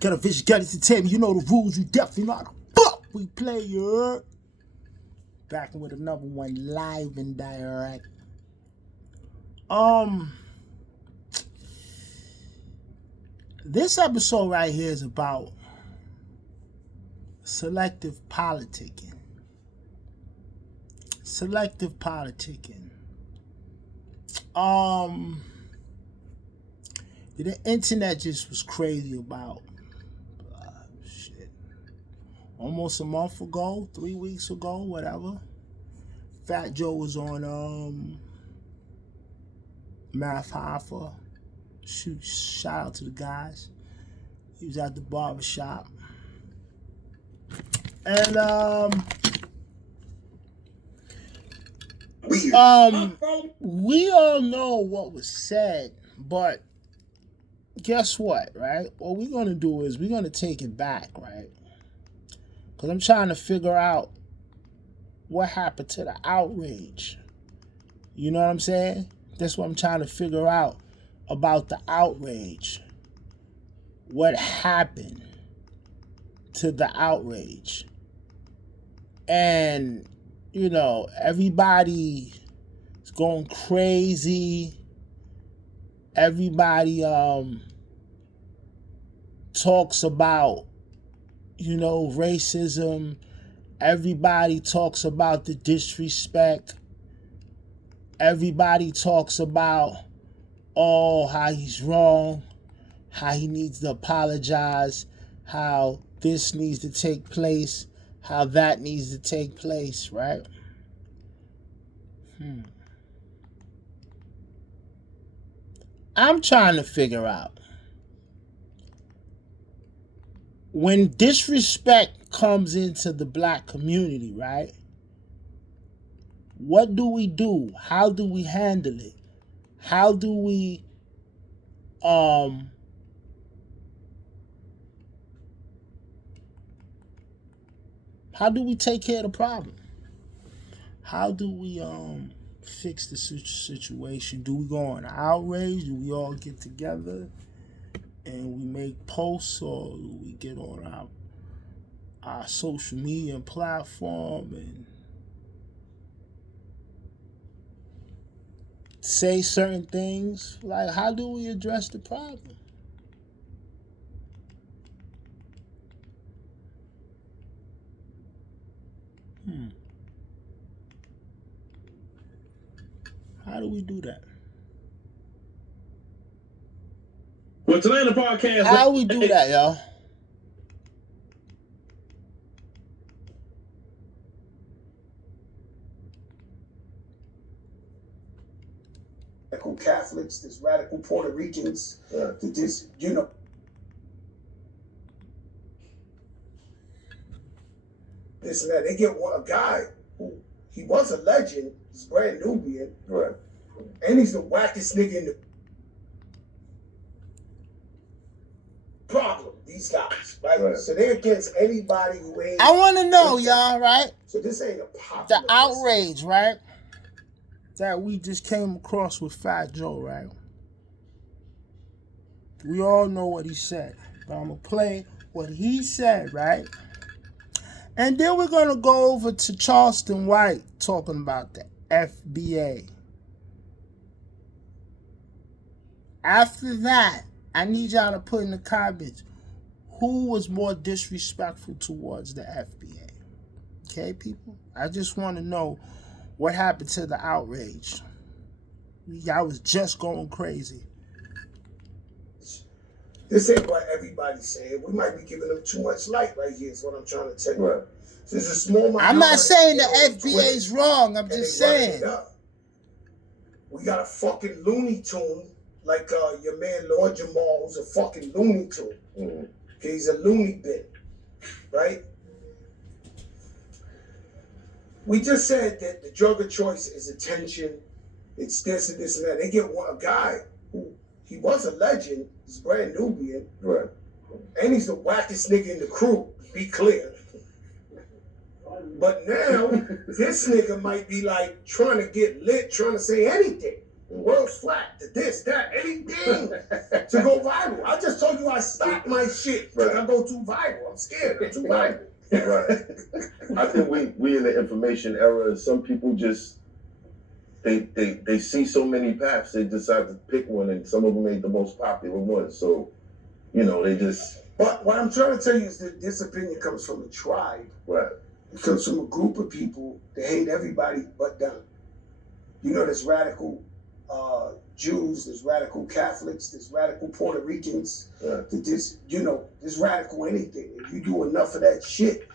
Got a vision, got it to tell me. You know the rules, you definitely know how the fuck we play, you heard? Back with another one, live and direct. This episode right here is about selective politicking. Selective politicking. The internet just was crazy about almost a month ago, 3 weeks ago, whatever. Fat Joe was on Math Hoffa. Shout out to the guys. He was at the barbershop. And we all know what was said, but guess what, right? What we're gonna do is we're gonna take it back, right? Because I'm trying to figure out what happened to the outrage. You know what I'm saying? That's what I'm trying to figure out about the outrage. What happened to the outrage? And, you know, everybody is going crazy. Everybody talks about, you know, racism. Everybody talks about the disrespect. Everybody talks about, how he's wrong, how he needs to apologize, how this needs to take place, how that needs to take place, right? I'm trying to figure out, when disrespect comes into the black community, right? What do we do? How do we handle it? How do we take care of the problem? How do we fix the situation? Do we go on outrage? Do we all get together and we make posts, or do we get on our social media platform and say certain things? Like, how do we address the problem? How do we do that? Well, today in the podcast, how we do that, y'all? Radical Catholics, there's radical Puerto Ricans, this, you know. This and that. They get a guy who, he was a legend, he's brand Nubian, right? And he's the wackest nigga in the problem, these guys, right? So they're against anybody who ain't. I want to know, y'all, right? So this ain't a popular. The outrage, right? That we just came across with Fat Joe, right? We all know what he said, but I'm going to play what he said, right? And then we're going to go over to Charleston White talking about the FBA. After that, I need y'all to put in the comments who was more disrespectful towards the FBA. Okay, people? I just want to know what happened to the outrage. Y'all was just going crazy. This ain't what everybody's saying. We might be giving them too much light right here, is what I'm trying to tell you. Right. So there's a small minority. I'm not saying the FBA is wrong. I'm just saying. We got a fucking Looney Tune, like your man Lord Jamal, who's a fucking Looney Tune. Mm-hmm. Okay, he's a loony bin, right? We just said that the drug of choice is attention. It's this and this and that. They get a guy who, he was a legend, he's brand Nubian, right? And he's the wackest nigga in the crew, be clear. But now, this nigga might be like trying to get lit, trying to say anything. The world's flat, this, that, anything. to go viral. I just told you I stopped my shit because I go too viral. I'm scared. I'm too viral. Right. I think we in the information era. Some people just they see so many paths. They decide to pick one, and some of them ain't the most popular one. So, they just. But what I'm trying to tell you is that this opinion comes from a tribe. Right. It comes from a group of people that hate everybody but them. There's radical Jews, there's radical Catholics, there's radical Puerto Ricans, there's radical anything. If you do enough of that shit,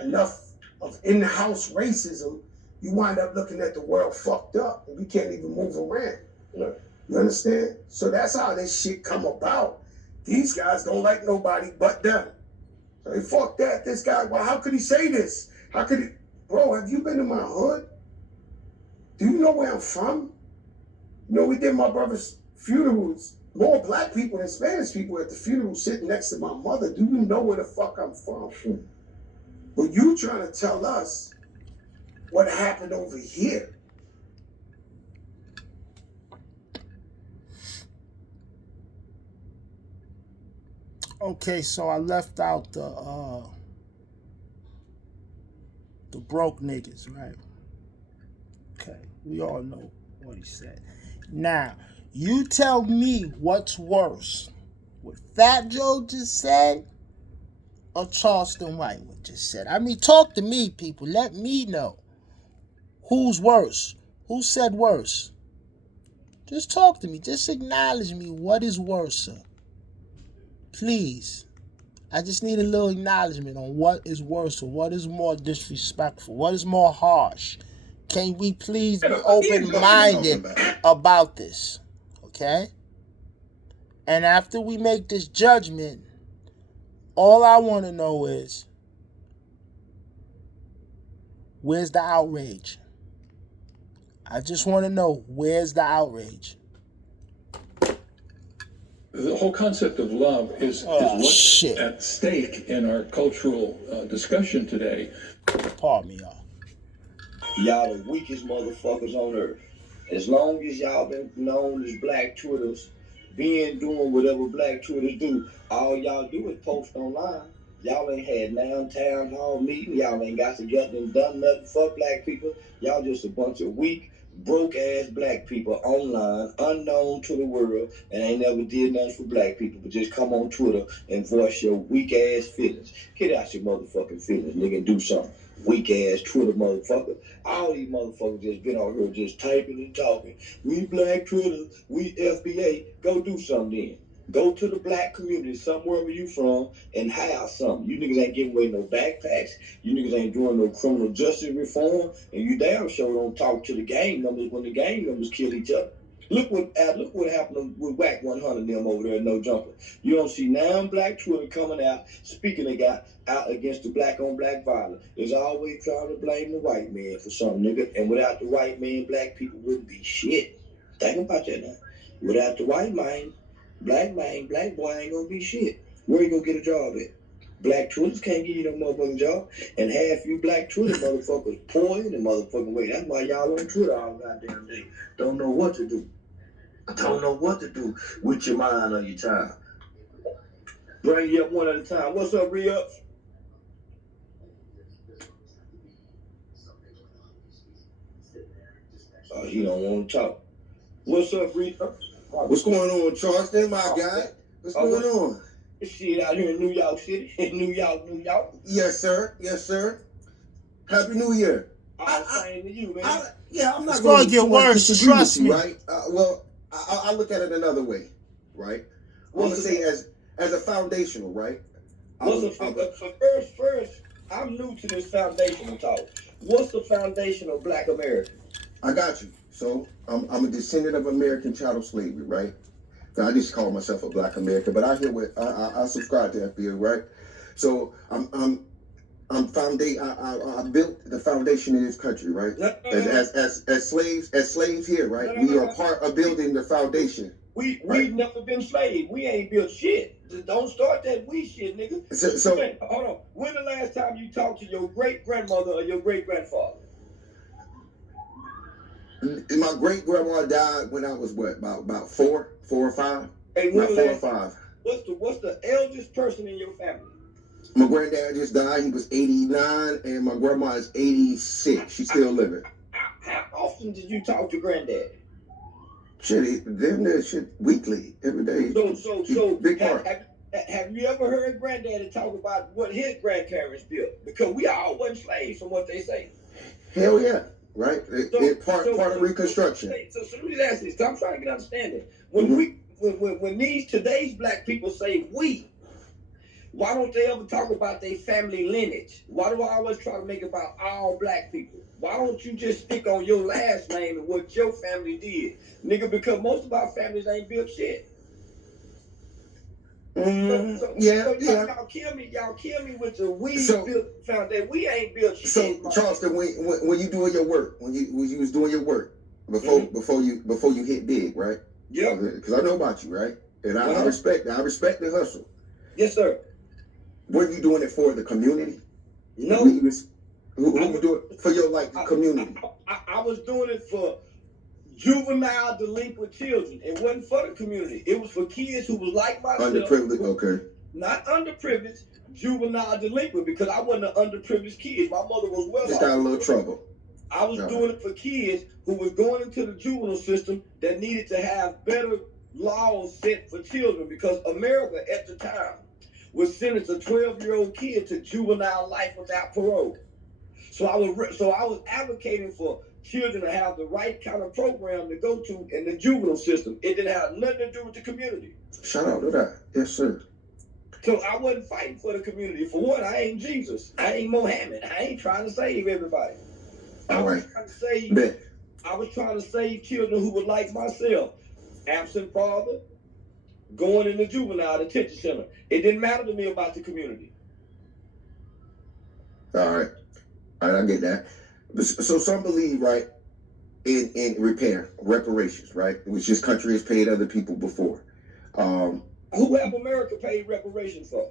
enough of in-house racism, you wind up looking at the world fucked up and you can't even move around. Yeah. You understand? So that's how this shit come about. These guys don't like nobody but them. So they fuck that. This guy, well, how could he say this? How could he? Bro, have you been to my hood? Do you know where I'm from? We did my brother's funerals. More black people than Spanish people at the funeral sitting next to my mother. Do you know where the fuck I'm from? But you trying to tell us what happened over here. Okay, so I left out the broke niggas, right? Okay, we all know what he said. Now, you tell me what's worse, what Fat Joe just said or Charleston Whitewood just said. I mean, talk to me, people. Let me know who's worse. Who said worse? Just talk to me. Just acknowledge me. What is worse, sir? Please. I just need a little acknowledgement on what is worse or what is more disrespectful, what is more harsh. Can we please be open-minded about this? Okay? And after we make this judgment, all I want to know is, where's the outrage? I just want to know, where's the outrage? The whole concept of love is what's at stake in our cultural discussion today. Pardon me, y'all. Y'all the weakest motherfuckers on earth. As long as y'all been known as black Twitters, doing whatever black Twitters do, all y'all do is post online. Y'all ain't had now town hall meeting. Y'all ain't got together and done nothing for black people. Y'all just a bunch of weak, broke-ass black people online, unknown to the world, and ain't never did nothing for black people, but just come on Twitter and voice your weak-ass feelings. Get out your motherfucking feelings, nigga, and do something. Weak-ass Twitter motherfucker. All these motherfuckers just been out here just typing and talking. We black Twitter, we FBA. Go do something then. Go to the black community, somewhere where you from, and have something. You niggas ain't giving away no backpacks. You niggas ain't doing no criminal justice reform. And you damn sure don't talk to the gang members when the gang members kill each other. Look what happened with Whack 100 them over there, no jumper. You don't see now black Twitter coming out, speaking they got out against the black on black violence. There's always trying to blame the white man for something, nigga. And without the white man, black people wouldn't be shit. Think about that now. Without the white man, black boy ain't gonna be shit. Where you gonna get a job at? Black Twitters can't give you no motherfucking job. And half you black Twitter motherfuckers poor in the motherfucking way. That's why y'all on Twitter all goddamn day. Don't know what to do. Don't know what to do with your mind or your time. Bring you up one at a time. What's up, Re-Ups? He don't want to talk. What's up, Re-Ups? What's going on, Charleston, my guy? What's going on? Shit out here in New York City. In New York. Yes, sir. Yes, sir. Happy New Year. Same to you, man. I'm not It's going gonna to get worse, trust me. Right? I look at it another way, right? I'm going to say as a foundational, right? First, I'm new to this foundational talk. What's the foundational black American? I got you. So I'm a descendant of American chattel slavery, right? So I just call myself a black American, but I subscribe to FBA, right? So I built the foundation of this country, right? As slaves here, right? We are part of building the foundation. We've never been slaves. We ain't built shit. Don't start that we shit, nigga. So hold on. When the last time you talked to your great grandmother or your great grandfather? My great grandma died when I was about 4 or 5. Hey, About 4 or 5. What's the eldest person in your family? My granddad just died. He was 89, and my grandma is 86. She's still living. How often did you talk to granddad? Shit, them there shit weekly, every day. So big part. Have you ever heard granddaddy talk about what his grandparents built? Because we all wasn't slaves from what they say. Hell yeah, right? Part of Reconstruction. So let me ask this. I'm trying to get understanding. When these today's black people say we, why don't they ever talk about their family lineage? Why do I always try to make it about all black people? Why don't you just stick on your last name and what your family did? Nigga, because most of our families ain't built shit. Y'all kill me with the built foundation. We ain't built shit. So Charleston, when you doing your work, when you was doing your work before you hit big, right? Yeah. Because I know about you, right? And I respect the hustle. Yes, sir. Were you doing it for the community? No. Who you doing it for your community? I was doing it for juvenile delinquent children. It wasn't for the community. It was for kids who was like myself. Underprivileged, okay. Not underprivileged, juvenile delinquent, because I wasn't an underprivileged kid. My mother was well off. Just got a little trouble. I was doing it for kids who was going into the juvenile system that needed to have better laws set for children, because America at the time was sentenced a 12-year-old kid to juvenile life without parole. So I was advocating for children to have the right kind of program to go to in the juvenile system. It didn't have nothing to do with the community. Shout out to that. Yes, sir. So I wasn't fighting for the community. For one, I ain't Jesus. I ain't Mohammed. I ain't trying to save everybody. I was trying to save children who were like myself. Absent father, going in the juvenile detention center. It didn't matter to me about the community. All right, I get that. So some believe, right, in reparations, right, which this country has paid other people before. Who have America paid reparations for?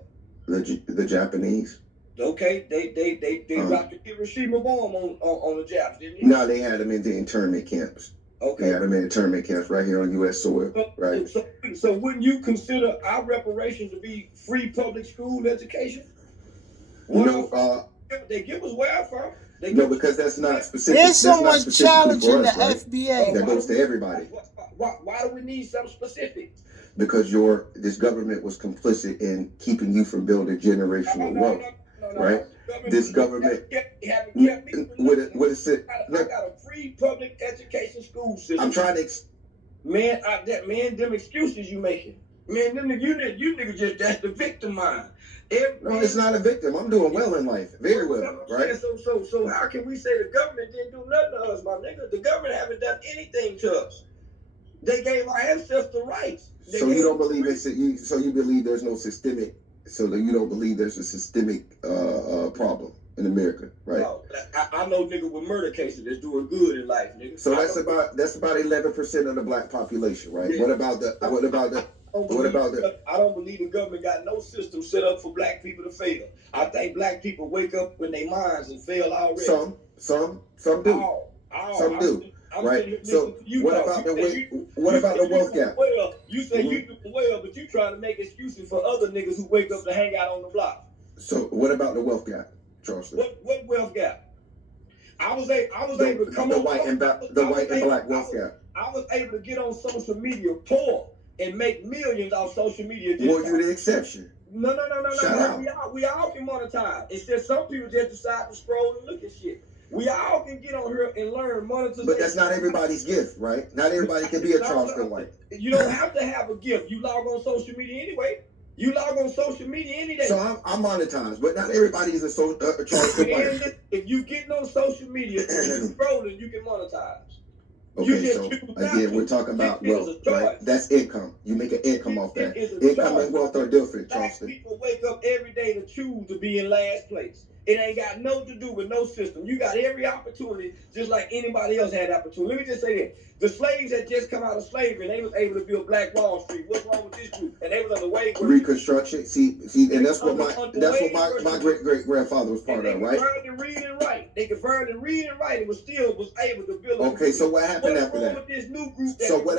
The Japanese. Okay, they dropped the Hiroshima bomb on the Japs, didn't they? No, they had them in the internment camps. Okay. They had them in internment camps right here on U.S. soil, right? So wouldn't you consider our reparations to be free public school education? No, they give us welfare. No, because that's not specific. There's so much challenging the FBA. That goes to everybody. Why do we need something specific? Because this government was complicit in keeping you from building generational wealth, right? This government with a I got a free public education school system. I'm trying to them excuses you making. Man, you nigga just that's the victim mind. No, it's not a victim. I'm doing well in life, very well, right? So how can we say the government didn't do nothing to us, my nigga? The government haven't done anything to us. They gave our ancestors rights. So you don't believe so you believe there's no systemic. So that you don't believe there's a systemic problem in America, right? No, I know nigga with murder cases that's doing good in life, nigga. So that's about 11% of the black population, right? Yeah. What about the I don't believe the government got no system set up for black people to fail. I think black people wake up in their minds and fail already. Some do. Some do. Right. So what about the wealth gap? Well, you say you doing well, but you trying to make excuses for other niggas who wake up to hang out on the block. So what about the wealth gap, Charleston? What wealth gap? I was able to come the on white and black wealth gap. I was able to get on social media poor and make millions off social media. Well, you're the exception. No. Shout out. We all can monetize. It's just some people just decide to scroll and look at shit. We all can get on here and learn monetization. But that's not everybody's gift, right? Not everybody can be a Charleston White. You don't have to have a gift. You log on social media anyway. You log on social media any day. So I'm monetized, but not everybody is a Charleston White. If you getting on social media and you scrolling, you can monetize. Okay, so again, we're talking about wealth, right? That's income. You make an income off that. Income and wealth are different, Charleston. People wake up every day to choose to be in last place. It ain't got nothing to do with no system. You got every opportunity, just like anybody else had opportunity. Let me just say this. The slaves had just come out of slavery, and they was able to build Black Wall Street. What's wrong with this group? And they was on the way. Reconstruction. See, and that's what my great grandfather was part of, right? They could burn and read and write. They could burn and read and write, and was able to build. Okay, so what happened after that? With this new group? So what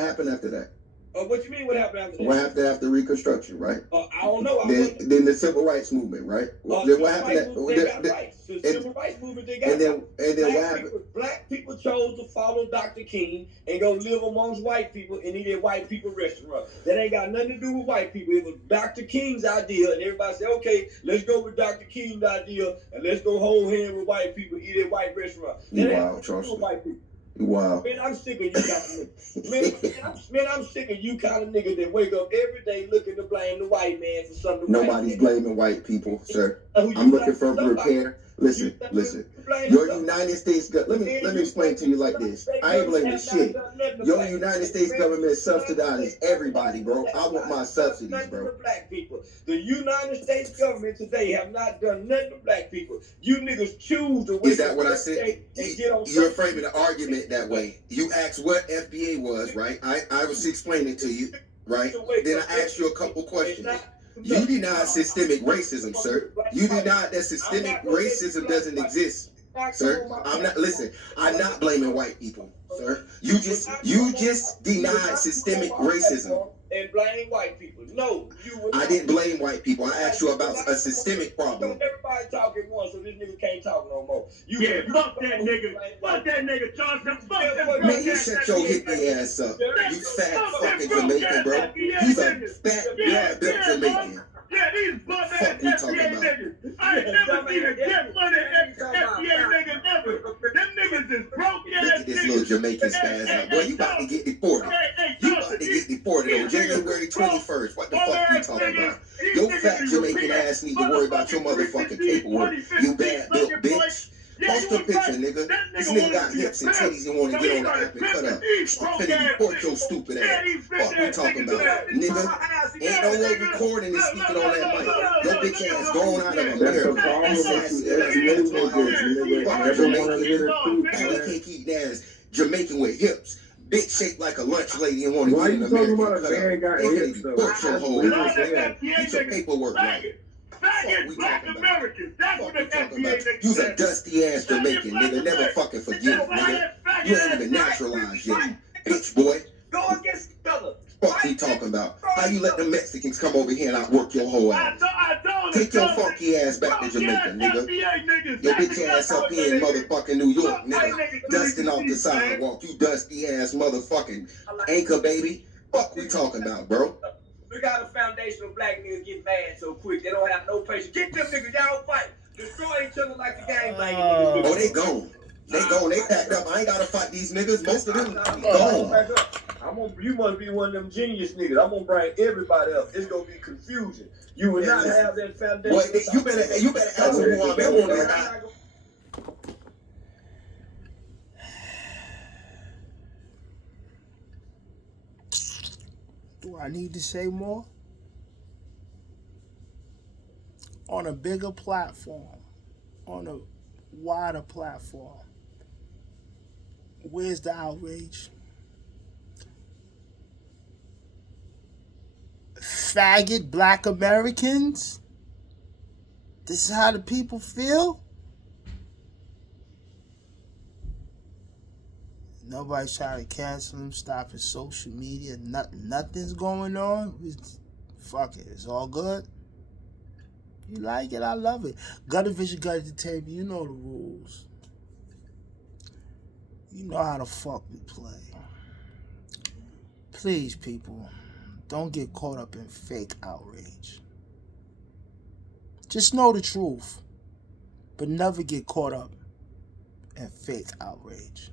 happened after that? What you mean? What happened after that? What happened after Reconstruction, right? I don't know. Then the Civil Rights Movement, right? Then what happened? The Civil Rights Movement, they got and then what happened? Black people chose to follow Dr. King and go live amongst white people and eat at white people restaurants. That ain't got nothing to do with white people. It was Dr. King's idea, and everybody said, okay, let's go with Dr. King's idea and let's go hold hand with white people, eat at white restaurants. Wow, trust me. White people. Wow. Man, I'm sick of you kind of nigga. I'm sick of you kind of nigga that wake up every day looking to blame the white man for something. Nobody's blaming white people, sir. I'm looking for repair. Listen. Your United States let me explain to you like this. I ain't blaming shit. Your United States government subsidizes everybody, bro. I want my subsidies, bro. Black people. The United States government today have not done nothing to black people. You niggas choose to wake Is that what I said? You're framing the argument that way. You asked what FBA was, right? I was explaining to you, right? Then I asked you a couple questions. You denied systemic racism, sir. You denied that systemic racism doesn't exist, sir. I'm not blaming white people, sir. You just denied systemic racism. And blame white people. No, I didn't blame white people. I asked you about a systemic problem. Everybody talking once, so this nigga can't talk no more. Fuck that nigga. Fuck that nigga, Johnson. Fuck that. Man, you shut your hippie ass up. You fat fucking Jamaican, bro. He's a fat, blood-built Jamaican. Yeah, these bum ass FBA niggas. I ain't never seen a get money FBA niggas ever. Them niggas is broke ass niggas. Look at this little Jamaican spaz out. Boy, you about to get deported. You about to get deported on January 21st. What the fuck you talking about? Your fat Jamaican ass need to worry about your motherfucking paperwork. You bad built bitch. Post a picture, nigga. This nigga got hips and titties and wanna get on the app and cut up. I'm finna deport your stupid ass. Fuck you talking about, nigga? Ain't no one recording and speaking on that mic. Your bitch ass going out of America. Pancake eating ass Jamaican with hips. Bitch shaped like a lunch lady and wanna get in America and cut up. They finna deport your whole ass. Get your paperwork right. Faggot black Americans. That's what the FBA niggas You's a dusty ass Jamaican, nigga. Never fucking forget it, nigga. You ain't even naturalized yet, bitch boy. Go against each other. Fuck you talking about? How you let the Mexicans come over here and outwork your whole ass? Take your funky ass back to Jamaica, nigga. Your bitch ass up here in motherfucking New York, nigga. Dusting off the sidewalk. You dusty ass motherfucking anchor baby. Fuck we talking about, bro? We got a foundation of black niggas get mad so quick. They don't have no patience. Get them niggas, y'all don't fight. Destroy each other like the gang banging niggas. Oh, they gone. They gone. They packed up. I ain't gotta fight these niggas. Most of them gone. You must be one of them genius niggas. I'm gonna bring everybody up. It's gonna be confusion. You will not have that foundation. Boy, you better ask who I'm on that. Do I need to say more? On a bigger platform, on a wider platform, where's the outrage? Faggot black Americans? This is how the people feel? Nobody's trying to cancel him, stopping social media. Nothing's going on. Fuck it. It's all good. You like it? I love it. Gutter Vision, Gutter Entertainment. You know the rules. You know how the fuck we play. Please, people, don't get caught up in fake outrage. Just know the truth, but never get caught up in fake outrage.